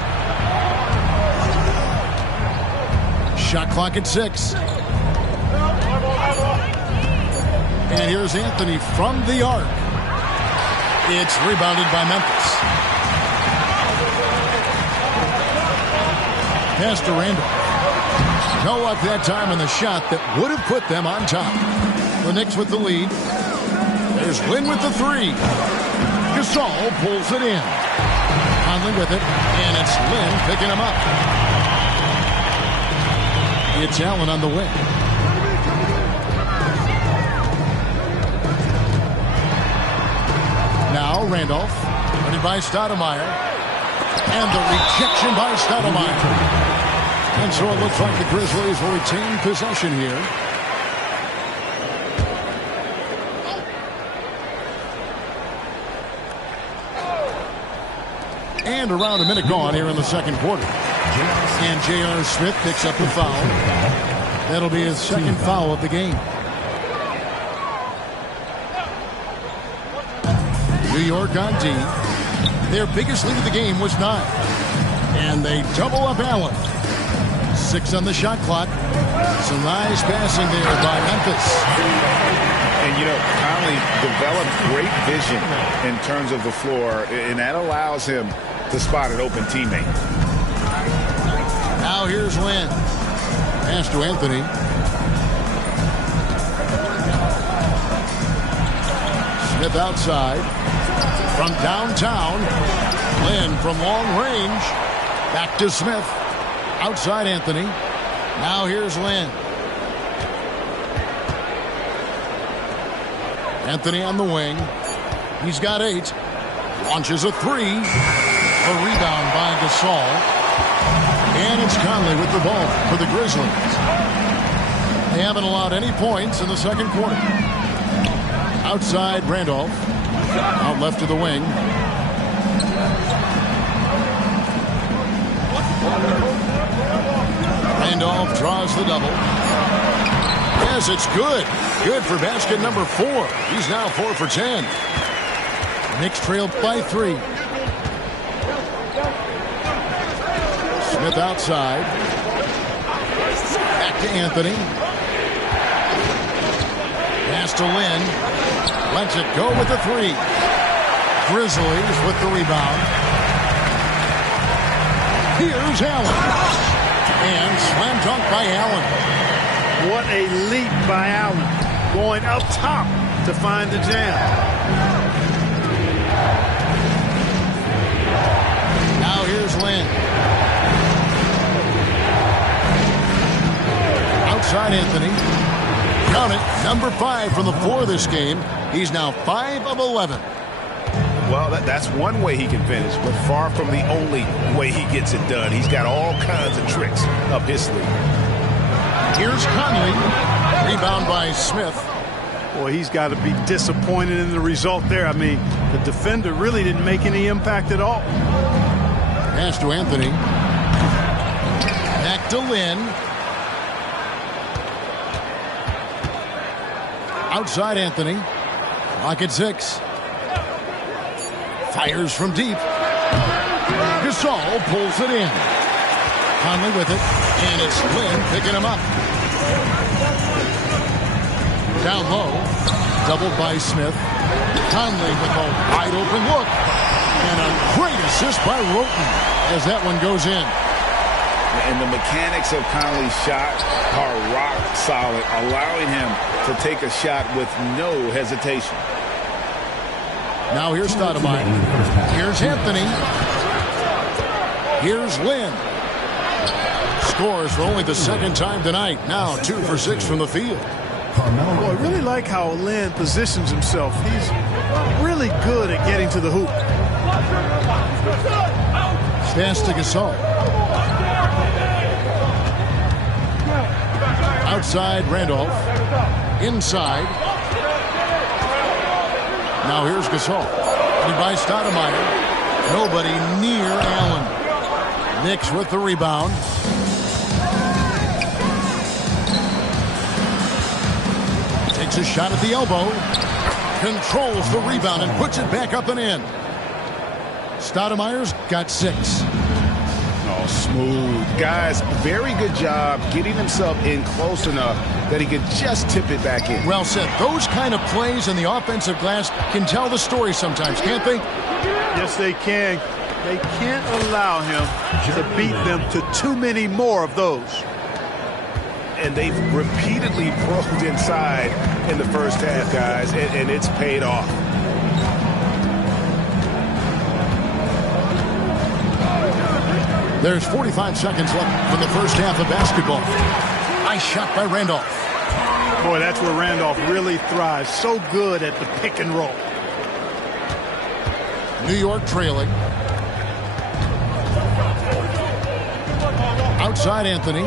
Shot clock at 6. And here's Anthony from the arc. It's rebounded by Memphis. Pass to Randolph. No luck that time on the shot that would have put them on top. The Knicks with the lead. There's Lin with the 3. Gasol pulls it in. Conley with it, and it's Lin picking him up. It's Allen on the wing. Now Randolph, ready by Stoudemire. And the rejection by Stoudemire. And so it looks like the Grizzlies will retain possession here. And around a minute gone here in the second quarter. And J.R. Smith picks up the foul. That'll be his second foul of the game. New York on D. Their biggest lead of the game was 9. And they double up Allen. 6 on the shot clock. Some nice passing there by Memphis. And, you know, Conley developed great vision in terms of the floor, and that allows him to spot an open teammate. Now here's Lin. Pass to Anthony. Smith outside. From downtown, Lin from long range. Back to Smith. Outside Anthony. Now here's Lin. Anthony on the wing. He's got 8. Launches a 3. A rebound by Gasol. And it's Conley with the ball for the Grizzlies. They haven't allowed any points in the second quarter. Outside Randolph. Out left to the wing. Randolph draws the double. Yes, it's good. Good for basket number 4. He's now 4 for 10. Knicks trailed by 3. Smith outside. Back to Anthony. Pass to Lin. Lets it go with the 3. Grizzlies with the rebound. Here's Allen. And slam dunk by Allen. What a leap by Allen. Going up top to find the jam. Now here's Lin. Outside Anthony. Count it, number 5 from the floor this game. He's now 5 of 11. Well, that's one way he can finish, but far from the only way he gets it done. He's got all kinds of tricks up his sleeve. Here's Conley. Rebound by Smith. Boy, he's got to be disappointed in the result there. I mean, the defender really didn't make any impact at all. Pass to Anthony. Back to Lin. Outside Anthony. Clock at 6. Fires from deep. Gasol pulls it in. Conley with it. And it's Lin picking him up. Down low. Doubled by Smith. Conley with a wide open look. And a great assist by Roten as that one goes in. And the mechanics of Conley's shot are rock solid, allowing him to take a shot with no hesitation. Now here's Stoudemire. Here's Anthony. Here's Lin. Scores for only the second time tonight. Now 2 for 6 from the field. Boy, I really like how Lin positions himself. He's really good at getting to the hoop. Pass to Gasol. Outside Randolph. Inside. Now here's Gasol. And by Stoudemire. Nobody near Allen. Knicks with the rebound. Takes a shot at the elbow. Controls the rebound and puts it back up and in. Stoudemire's got 6. Oh, smooth. Guys, very good job getting himself in close enough that he could just tip it back in. Well said. Those kind of plays in the offensive glass can tell the story sometimes, can't they? Yes, they can. They can't allow him to beat them to too many more of those. And they've repeatedly probed inside in the first half, guys, and it's paid off. There's 45 seconds left from the first half of basketball. Nice shot by Randolph. Boy, that's where Randolph really thrives. So good at the pick and roll. New York trailing. Outside Anthony.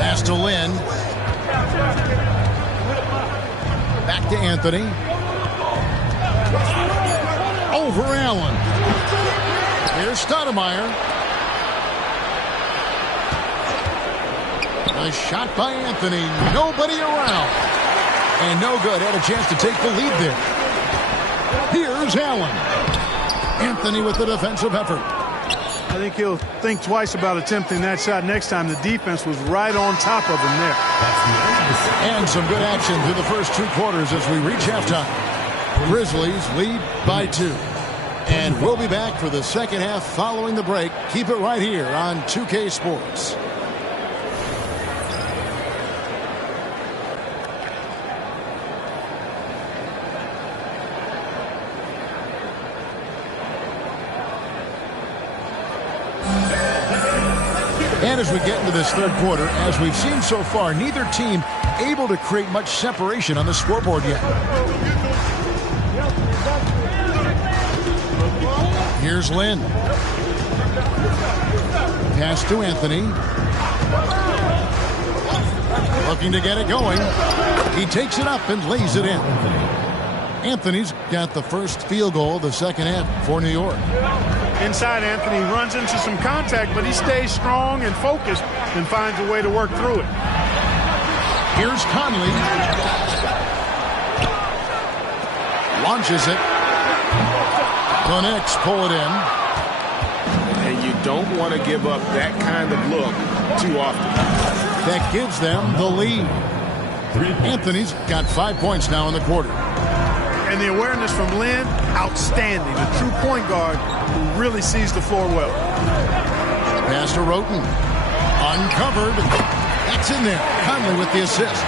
Pass to Lin. Back to Anthony. Over Allen. Here's Stoudemire. Nice shot by Anthony. Nobody around. And no good. Had a chance to take the lead there. Here's Allen. Anthony with the defensive effort. I think he'll think twice about attempting that shot next time. The defense was right on top of him there. And some good action through the first 2 quarters as we reach halftime. Grizzlies lead by 2. And we'll be back for the second half following the break. Keep it right here on 2K Sports. And as we get into this third quarter, as we've seen so far, neither team able to create much separation on the scoreboard yet. Here's Lin. Pass to Anthony. Looking to get it going. He takes it up and lays it in. Anthony's got the first field goal of the second half for New York. Inside, Anthony runs into some contact, but he stays strong and focused and finds a way to work through it. Here's Conley. Launches it. The Knicks pull it in. And you don't want to give up that kind of look too often. That gives them the lead. Anthony's got 5 points now in the quarter. And the awareness from Lin, outstanding. A true point guard who really sees the floor well. Pass to Roten. Uncovered. That's in there. Conley with the assist.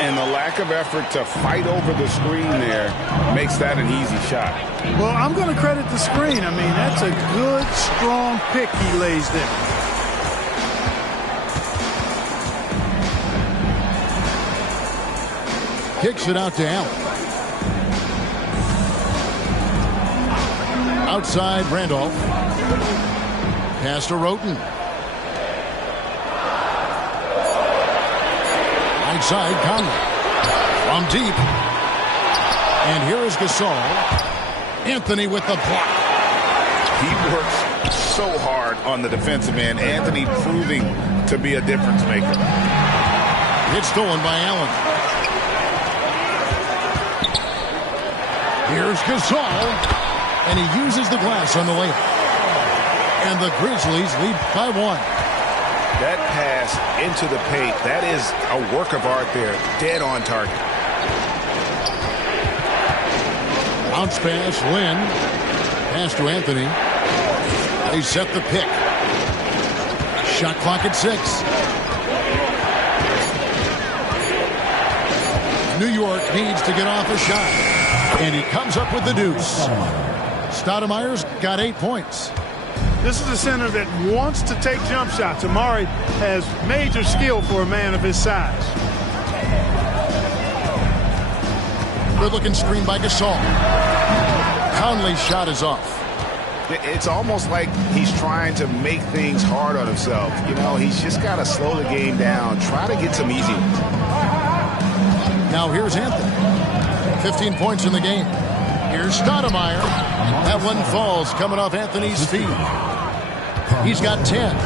And the lack of effort to fight over the screen there makes that an easy shot. Well, I'm going to credit the screen. I mean, that's a good, strong pick he lays there. Kicks it out to Allen. Outside Randolph. Pass to Roten. Right side Conley. From deep. And here is Gasol. Anthony with the block. He works so hard on the defensive end. Anthony proving to be a difference maker. It's stolen by Allen. Here's Gasol. And he uses the glass on the layup. And the Grizzlies lead by 1. That pass into the paint, that is a work of art there. Dead on target. Bounce pass, Lin. Pass to Anthony. They set the pick. Shot clock at 6. New York needs to get off a shot. And he comes up with the deuce. Stoudemire's got 8 points. This is a center that wants to take jump shots. Amari has major skill for a man of his size. Good looking screen by Gasol. Conley's shot is off. It's almost like he's trying to make things hard on himself. You know, he's just got to slow the game down. Try to get some easy ones. Now here's Anthony. 15 points in the game. Here's Stoudemire. That one falls coming off Anthony's feet. He's got 10.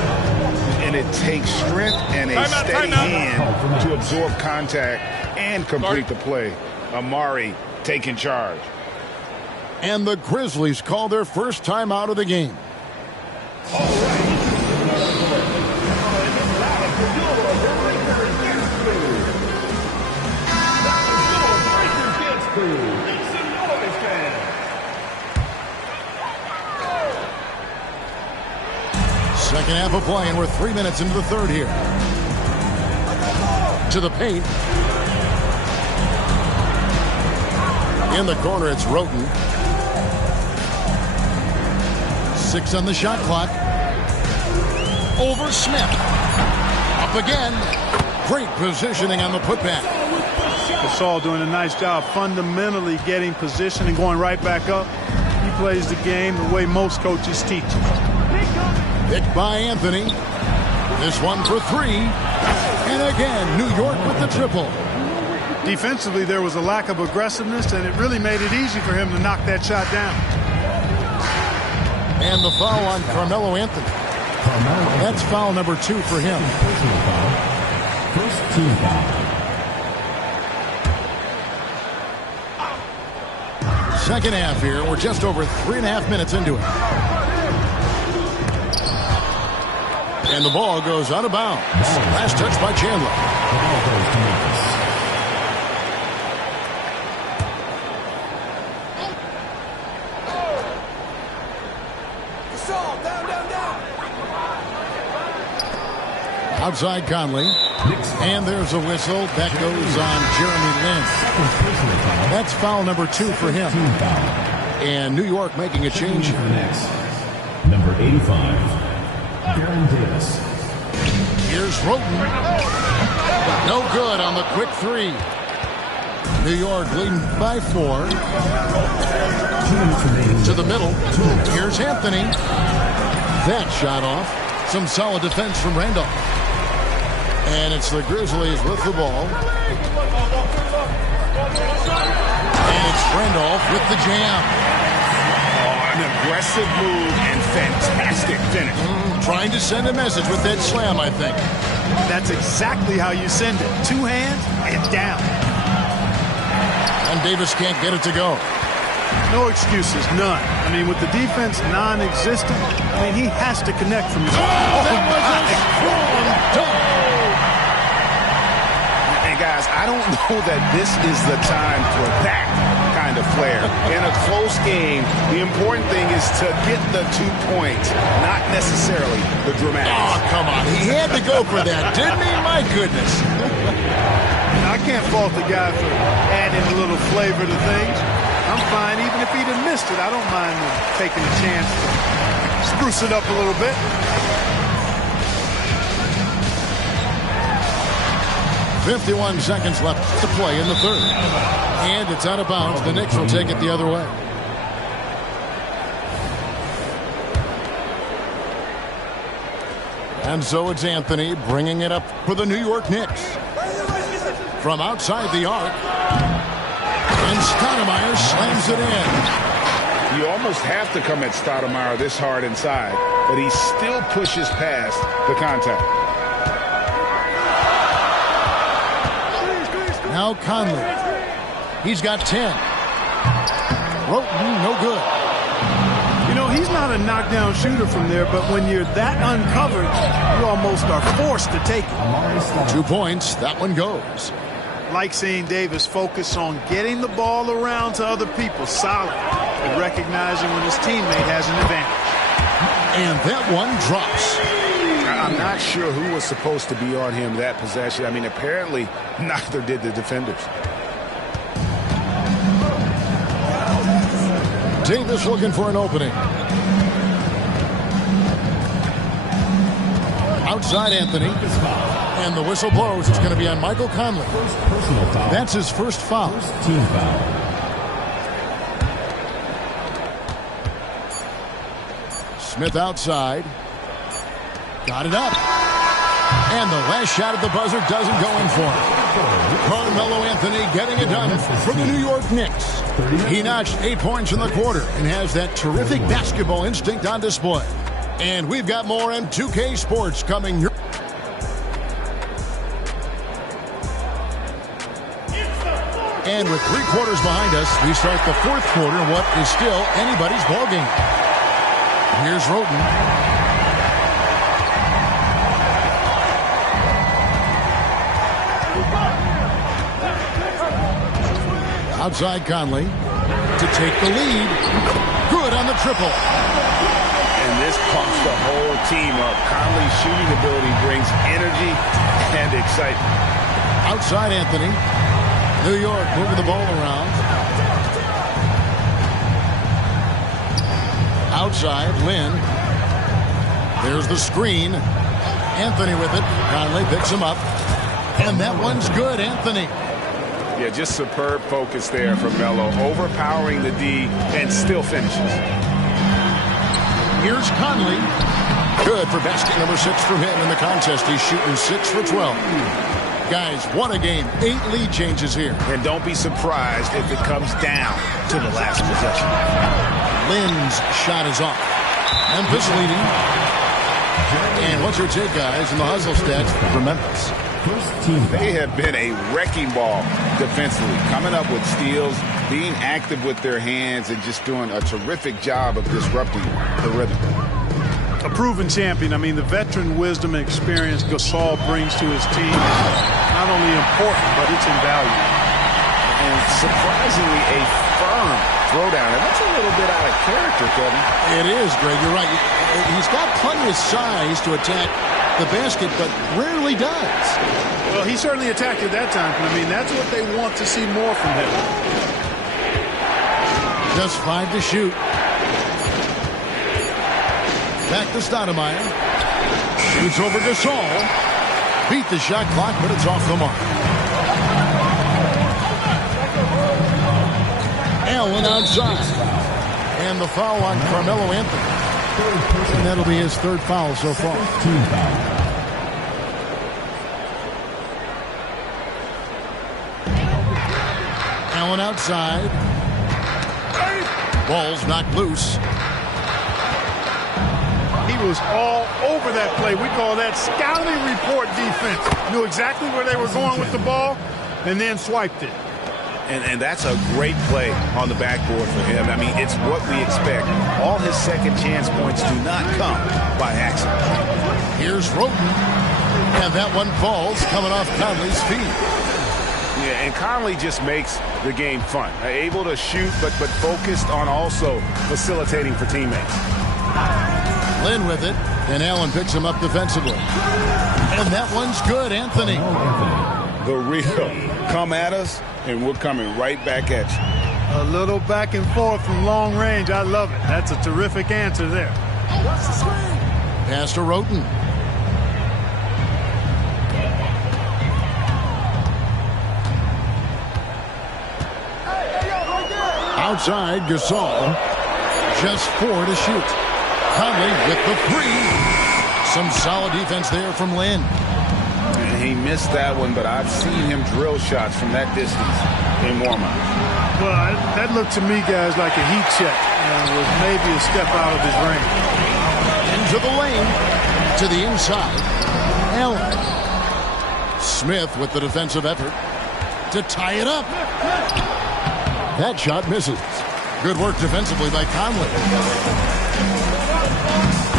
And it takes strength and a steady hand to absorb contact and complete the play. Amari taking charge. And the Grizzlies call their first time out of the game. Second half of play, and we're 3 minutes into the third here. To the paint. In the corner, it's Roten. 6 on the shot clock. Over Smith. Up again. Great positioning on the putback. Gasol doing a nice job fundamentally getting position and going right back up. He plays the game the way most coaches teach. Picked by Anthony. This one for 3. And again, New York with the triple. Defensively, there was a lack of aggressiveness, and it really made it easy for him to knock that shot down. And the foul on Carmelo Anthony. That's foul number 2 for him. First team foul. Second half here. We're just over 3.5 minutes into it. And the ball goes out of bounds. Last touch by Chandler. Outside Conley. And there's a whistle. That goes on Jeremy Lin. That's foul number 2 for him. And New York making a change here. Next, number 85. Baron Davis. Here's Roten. No good on the quick 3. New York leading by 4. To the middle. Here's Anthony. That shot off. Some solid defense from Randolph. And it's the Grizzlies with the ball. And it's Randolph with the jam. An aggressive move and fantastic finish. Trying to send a message with that slam, I think. That's exactly how you send it. 2 hands and down. And Davis can't get it to go. No excuses, none. I mean, with the defense non-existent, I mean, he has to connect from his... That was a strong dunk. Hey, guys, I don't know that this is the time for that kind kind of flair. In a close game, the important thing is to get the 2 points, not necessarily the dramatics. Oh, come on. He had to go for that, didn't he? My goodness. I can't fault the guy for adding a little flavor to things. I'm fine even if he'd have missed it. I don't mind taking a chance to spruce it up a little bit. 51 seconds left to play in the third. And it's out of bounds. The Knicks will take it the other way. And so it's Anthony bringing it up for the New York Knicks. From outside the arc. And Stoudemire slams it in. You almost have to come at Stoudemire this hard inside, but he still pushes past the contact. Now Conley. He's got 10. Roten, no good. You know, he's not a knockdown shooter from there, but when you're that uncovered, you almost are forced to take it. 2 points. That one goes. Like seeing Davis focus on getting the ball around to other people, solid, and recognizing when his teammate has an advantage. And that one drops. I'm not sure who was supposed to be on him that possession. I mean, apparently neither did the defenders. Davis looking for an opening. Outside Anthony. And the whistle blows. It's going to be on Michael Conley. That's his first foul. Team foul. Smith outside. Got it up. And the last shot at the buzzer doesn't go in for him. Melo Anthony getting it done for the New York Knicks. He notched 8 points in the quarter and has that terrific basketball instinct on display. And we've got more on 2K Sports coming. And with 3 quarters behind us, we start the fourth quarter in what is still anybody's ballgame. Here's Roten. Outside Conley to take the lead. Good on the triple. And this pumps the whole team up. Conley's shooting ability brings energy and excitement. Outside Anthony. New York moving the ball around. Outside Lin. There's the screen. Anthony with it. Conley picks him up. And that one's good, Anthony. Yeah, just superb focus there from Melo, overpowering the D and still finishes. Here's Conley. Good for basket number 6 from him in the contest. He's shooting 6 for 12. Guys, what a game. 8 lead changes here. And don't be surprised if it comes down to the last possession. Lin's shot is off. Memphis leading. And what's your take, guys, in the hustle stats for Memphis? They have been a wrecking ball defensively, coming up with steals, being active with their hands, and just doing a terrific job of disrupting the rhythm. A proven champion. I mean, the veteran wisdom and experience Gasol brings to his team is not only important, but it's invaluable. And surprisingly, a firm throwdown. And that's a little bit out of character, Kevin. It is, Greg. You're right. He's got plenty of size to attack the basket, but rarely does. Well, he certainly attacked it that time. I mean, that's what they want to see more from him. Just 5 to shoot. Back to Stoudemire. Shoots over Gasol. Beat the shot clock, but it's off the mark. Allen outside. And the foul on Carmelo Anthony. And that'll be his 3rd foul so far. Team foul. Allen outside. Ball's knocked loose. He was all over that play. We call that scouting report defense. Knew exactly where they were going with the ball and then swiped it. And that's a great play on the backboard for him. I mean, it's what we expect. All his second chance points do not come by accident. Here's Roten. And that one falls coming off Conley's feet. Yeah, and Conley just makes the game fun. Able to shoot, but focused on also facilitating for teammates. Lin with it, and Allen picks him up defensively. And that one's good, Anthony. The real. Come at us, and we're coming right back at you. A little back and forth from long range. I love it. That's a terrific answer there. Pass to Roten. Outside, Gasol. Just 4 to shoot. Conley with the 3. Some solid defense there from Lin. And he missed that one, but I've seen him drill shots from that distance in warm-up. Well, that looked to me, guys, like a heat check. Was maybe a step out of his range. Into the lane. To the inside. Allen. Smith with the defensive effort to tie it up. That shot misses. Good work defensively by Conley.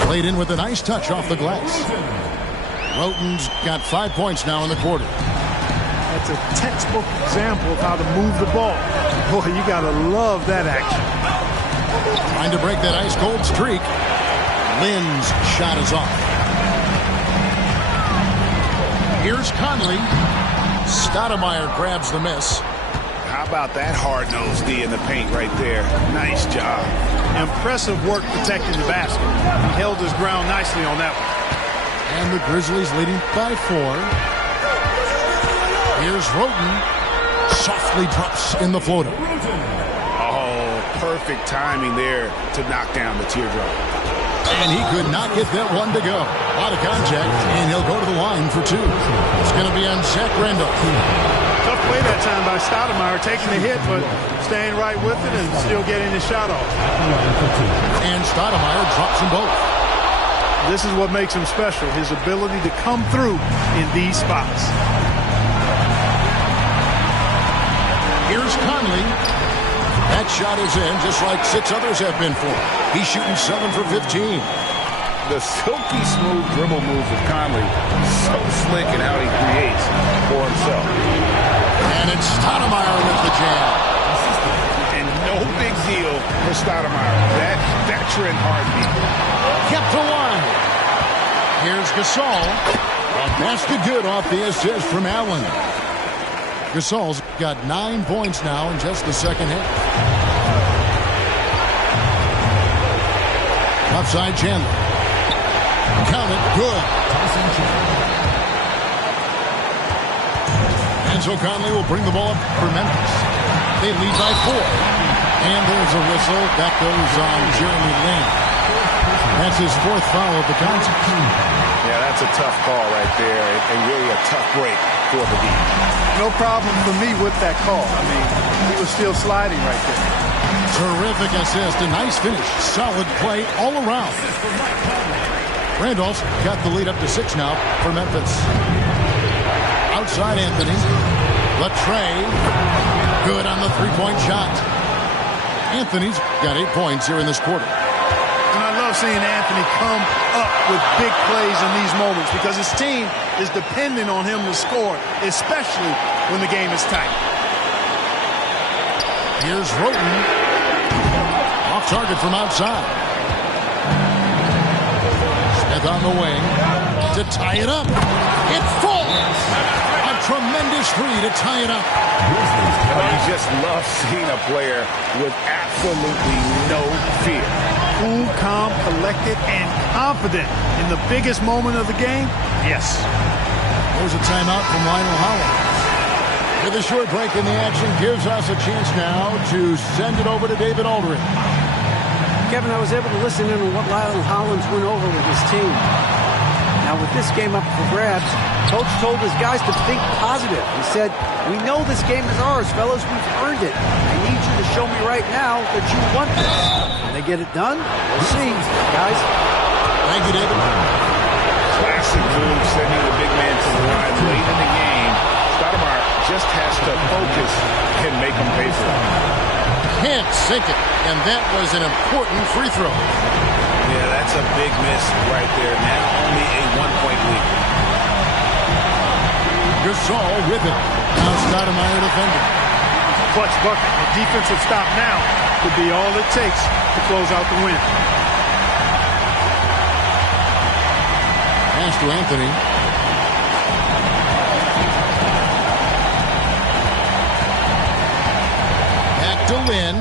Played in with a nice touch off the glass. Roten's got 5 points now in the quarter. That's a textbook example of how to move the ball. Boy, you got to love that action. Trying to break that ice-cold streak. Lin's shot is off. Here's Conley. Stoudemire grabs the miss. How about that hard-nosed D in the paint right there? Nice job. Impressive work protecting the basket. He held his ground nicely on that one. And the Grizzlies leading by 4. Here's Roten. Softly drops in the floater. Oh, perfect timing there to knock down the teardrop. And he could not get that one to go. A lot of contact, and he'll go to the line for 2. It's going to be on Zach Randolph. Tough play that time by Stoudemire, taking the hit, but staying right with it and still getting his shot off. And Stoudemire drops them both. This is what makes him special, his ability to come through in these spots. Here's Conley. That shot is in, just like 6 others have been for. He's shooting 7 for 15. The silky smooth dribble moves of Conley, so slick in how he creates for himself. And it's Stoudemire with the jam. And no big deal for Stoudemire. That veteran heartbeat. Kept to one. Here's Gasol. And basket good off the assist from Allen. Gasol's got 9 points now in just the second half. Outside Chandler. Count it. Good. And so Conley will bring the ball up for Memphis. They lead by 4. And there's a whistle. That goes on Jeremy Lin. That's his 4th foul of the contest. Yeah, that's a tough call right there, and really a tough break for the D. No problem for me with that call. I mean, he was still sliding right there. Terrific assist. A nice finish. Solid play all around. Randolph's got the lead up to 6 now for Memphis. Outside Anthony. Latre. Good on the 3-point shot. Anthony's got 8 points here in this quarter. And I love seeing Anthony come up with big plays in these moments because his team is depending on him to score, especially when the game is tight. Here's Roten. Off target from outside. Smith on the wing to tie it up. It falls. A tremendous 3 to tie it up. You just love seeing a player with absolutely no fear. Cool, calm, collected, and confident in the biggest moment of the game. Yes. There's a timeout from Lionel Hollins. With a short break in the action, gives us a chance now to send it over to David Aldridge. Kevin, I was able to listen in on what Lionel Hollins went over with his team. Now, with this game up for grabs, Coach told his guys to think positive. He said, "We know this game is ours, fellas. We've earned it. I need you to show me right now that you want this." Can they get it done? We'll see, guys. Thank you, David. Classic move, sending the big man to the line late in the game. Stoudemire just has to focus and make him pay for it. Can't sink it, and that was an important free throw. Yeah, that's a big miss right there. Now only a 1-point lead. Gasol with it. Now Stoudemire defending. Clutch bucket. A defensive stop now could be all it takes to close out the win. Pass to Anthony. Back to Lin.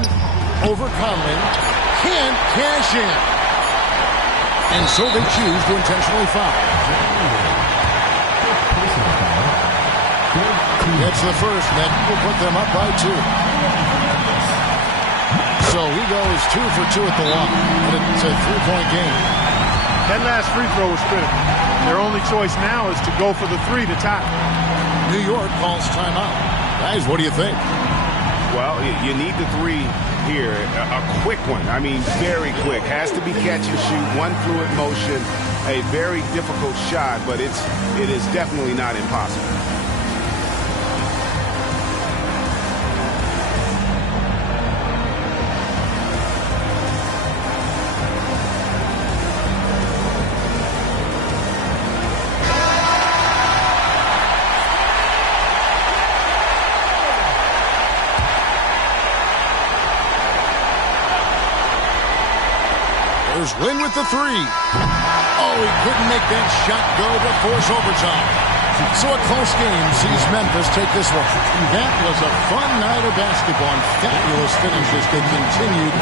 Over Conlin. Can't cash in. And so they choose to intentionally foul. It's the first, and that will put them up by 2. So he goes 2 for 2 at the line, and it's a 3-point game. That last free throw was critical. Their only choice now is to go for the 3 to tie. New York calls timeout. Guys, what do you think? Well, you need the 3 here, a quick one. I mean, very quick. Has to be catch and shoot, one fluid motion, a very difficult shot, but it is definitely not impossible. There's Lin with the 3. Oh, he couldn't make that shot go to force overtime. So a close game sees Memphis take this one. That was a fun night of basketball and fabulous finishes that continued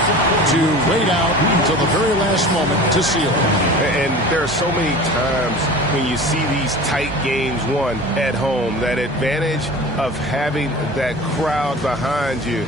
to wait out until the very last moment to seal it. And there are so many times when you see these tight games won at home, that advantage of having that crowd behind you.